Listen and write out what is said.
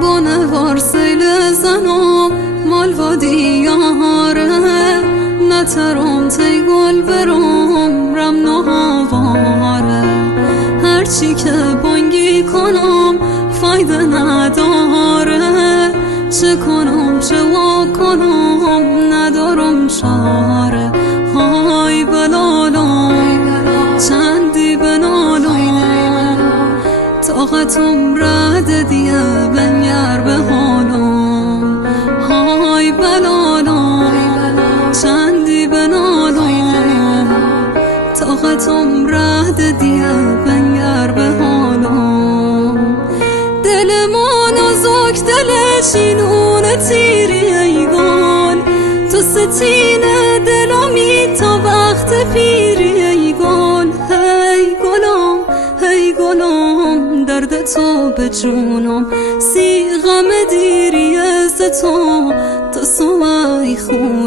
بانوار سیل زنم مال و دیاره نترم تی گل برم رم نهاواره هرچی که بانگی کنم فایده نداره چه کنم چه وا کنم ندارم چاره های بلالم چندی بنالم طاقتم رد دیگه بنگر به حالم های بلالم چندی بنالم طاقتم رد دیگه بنگر به حالم دل ما نازک دل شینون تیری ای گل تو ستین دلمی تا وقت پیری ای گل هی گلم درد تو به جونم سی غم دیری از تو تا سوای خون